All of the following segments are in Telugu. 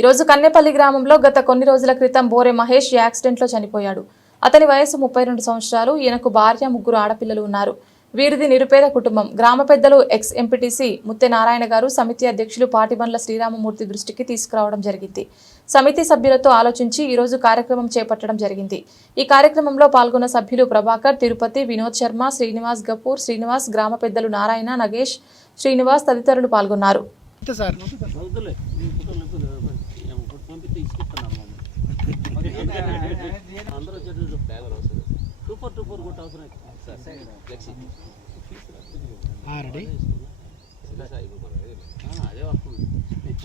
ఈరోజు కన్నెపల్లి గ్రామంలో గత కొన్ని రోజుల క్రితం బోరే మహేష్ యాక్సిడెంట్లో చనిపోయాడు. అతని వయసు ముప్పై రెండు సంవత్సరాలు. ఈయనకు భార్య ముగ్గురు ఆడపిల్లలు ఉన్నారు. వీరిది నిరుపేద కుటుంబం. గ్రామ పెద్దలు ఎక్స్ ఎంపీటీసీ ముత్తె నారాయణ గారు సమితి అధ్యక్షులు పాటిబండ్ల శ్రీరామమూర్తి దృష్టికి తీసుకురావడం జరిగింది. సమితి సభ్యులతో ఆలోచించి ఈరోజు కార్యక్రమం చేపట్టడం జరిగింది. ఈ కార్యక్రమంలో పాల్గొన్న సభ్యులు ప్రభాకర్ తిరుపతి వినోద్ శర్మ శ్రీనివాస్ గపూర్ శ్రీనివాస్ గ్రామ పెద్దలు నారాయణ నగేష్ శ్రీనివాస్ తదితరులు పాల్గొన్నారు. అంతే సార్. అందరూ వచ్చేటప్పుడు బ్యాగ్ అవసరం టూ ఫోర్ టూ ఫోర్ కొట్టు అవసరం సార్ ఫ్లెక్సీ రెడీ? ఆ, అదే వస్తుంది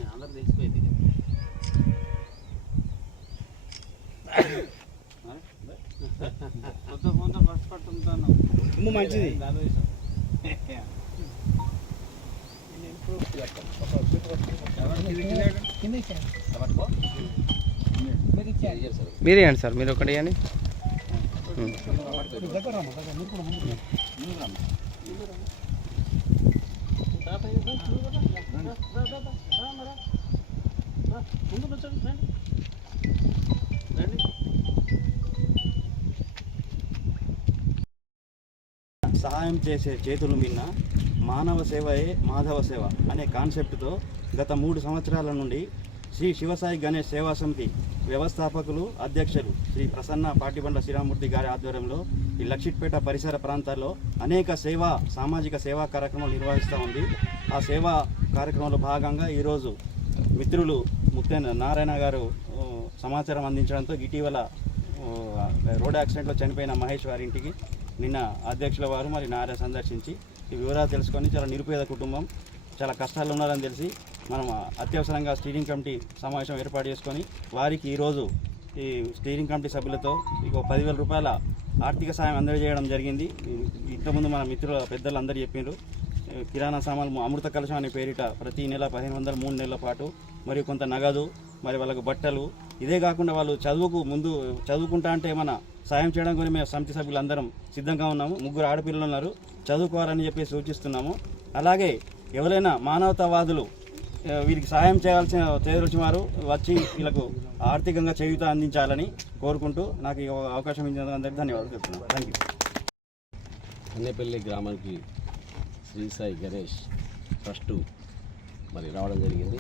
అందరు తెలిసిపోయింది కొత్త ఫోన్తో ఫస్ట్ పట్టుంటాను మంచిది మీరే అండి సార్ మీరు ఒకటి అని సహాయం చేసే చేతులు మిన్న మానవ సేవయే మాధవ సేవ అనే కాన్సెప్ట్తో గత మూడు సంవత్సరాల నుండి శ్రీ శివసాయి గణేష్ సేవా సమితి వ్యవస్థాపకులు అధ్యక్షులు శ్రీ ప్రసన్న పాటిబండ శ్రీరామూర్తి గారి ఆధ్వర్యంలో ఈ లక్షిట్పేట పరిసర ప్రాంతాల్లో అనేక సేవా సామాజిక సేవా కార్యక్రమాలు నిర్వహిస్తూ ఉంది. ఆ సేవా కార్యక్రమంలో భాగంగా ఈరోజు మిత్రులు ముత్తైన నారాయణ గారు సమాచారం అందించడంతో ఇటీవల రోడ్ యాక్సిడెంట్లో చనిపోయిన మహేష్ వారింటికి నిన్న అధ్యక్షుల వారు మరి నారాయణ సందర్శించి ఈ వివరాలు తెలుసుకొని చాలా నిరుపేద కుటుంబం చాలా కష్టాలు ఉన్నారని తెలిసి మనం అత్యవసరంగా స్టీరింగ్ కమిటీ సమావేశం ఏర్పాటు చేసుకొని వారికి ఈరోజు ఈ స్టీరింగ్ కమిటీ సభ్యులతో ఇక పదివేల రూపాయల ఆర్థిక సాయం అందజేయడం జరిగింది. ఇంతకుముందు మన మిత్రుల పెద్దలు అందరూ చెప్పిండ్రు కిరాణా సామాన్లు అమృత కలశం అనే పేరిట ప్రతి నెల పదిహేను వందల మూడు నెలల పాటు మరియు కొంత నగదు మరి వాళ్ళకు బట్టలు. ఇదే కాకుండా వాళ్ళు చదువుకు ముందు చదువుకుంటా అంటే ఏమన్నా సాయం చేయడం గురించి మేము సమితి సభ్యులందరం సిద్ధంగా ఉన్నాము. ముగ్గురు ఆడపిల్లలు ఉన్నారు. చదువుకోవాలని చెప్పి సూచిస్తున్నాము. అలాగే ఎవరైనా మానవతావాదులు వీరికి సహాయం చేయాల్సిన చేదరుచి వారు వచ్చి వీళ్ళకు ఆర్థికంగా చేయుత అందించాలని కోరుకుంటూ నాకు ఈ అవకాశం ఇచ్చినందుకు ధన్యవాదాలు చెప్తున్నాను. థ్యాంక్ యూ కన్నెపల్లి గ్రామానికి శ్రీ సాయి గణేష్ ట్రస్టు మరి రావడం జరిగింది.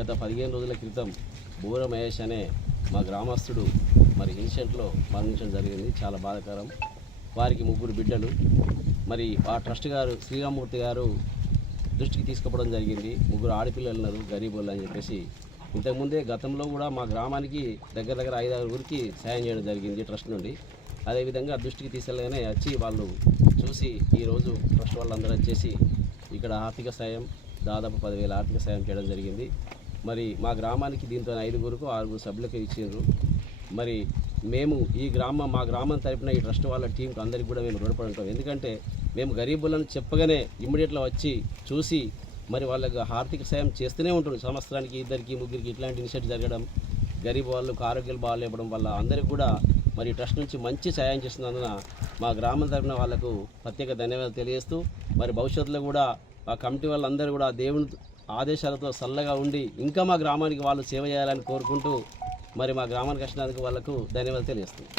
గత పదిహేను రోజుల క్రితం బూర మహేష్ అనే మా గ్రామస్తుడు మరి ఇన్సిడెంట్లో మరణించడం జరిగింది. చాలా బాధాకరం. వారికి ముగ్గురు బిడ్డలు. మరి ఆ ట్రస్ట్ గారు శ్రీరామూర్తి గారు దృష్టికి తీసుకుపోవడం జరిగింది. ముగ్గురు ఆడపిల్లలు ఉన్నారు గరీబులు అని చెప్పేసి. ఇంతకుముందే గతంలో కూడా మా గ్రామానికి దగ్గర దగ్గర ఐదు ఆరుగురికి సాయం చేయడం జరిగింది ట్రస్ట్ నుండి. అదేవిధంగా దృష్టికి తీసుకెళ్ళగానే వచ్చి వాళ్ళు చూసి ఈరోజు ట్రస్ట్ వాళ్ళందరూ వచ్చేసి ఇక్కడ ఆర్థిక సాయం దాదాపు పదివేల ఆర్థిక సాయం చేయడం జరిగింది. మరి మా గ్రామానికి దీంతో ఐదుగురుకు ఆరుగురు సభ్యులకు ఇచ్చిండ్రు. మరి మేము ఈ గ్రామం మా గ్రామం తరపున ఈ ట్రస్ట్ వాళ్ళ టీంకి అందరికీ కూడా మేము రుణపడి ఉంటాం ఎందుకంటే మేము గరీబులను చెప్పగానే ఇమ్మీడియట్లో వచ్చి చూసి మరి వాళ్ళకు ఆర్థిక సాయం చేస్తూనే ఉంటుంది సంవత్సరానికి ఇద్దరికి ముగ్గురికి ఇట్లాంటి ఇనిషియేటివ్ జరగడం గరీబ్ వాళ్ళకు ఆరోగ్యాలు బాగాలేపడం వల్ల అందరికీ కూడా మరి ట్రస్ట్ నుంచి మంచి సాయం చేస్తున్నందున మా గ్రామం తరపున వాళ్ళకు ప్రత్యేక ధన్యవాదాలు తెలియజేస్తూ మరి భవిష్యత్తులో కూడా ఆ కమిటీ వాళ్ళందరూ కూడా దేవుని ఆదేశాలతో చల్లగా ఉండి ఇంకా మా గ్రామానికి వాళ్ళు సేవ చేయాలని కోరుకుంటూ మరి మా గ్రామానికి వచ్చినందుకు వాళ్ళకు ధన్యవాదాలు తెలియజేస్తున్నాం.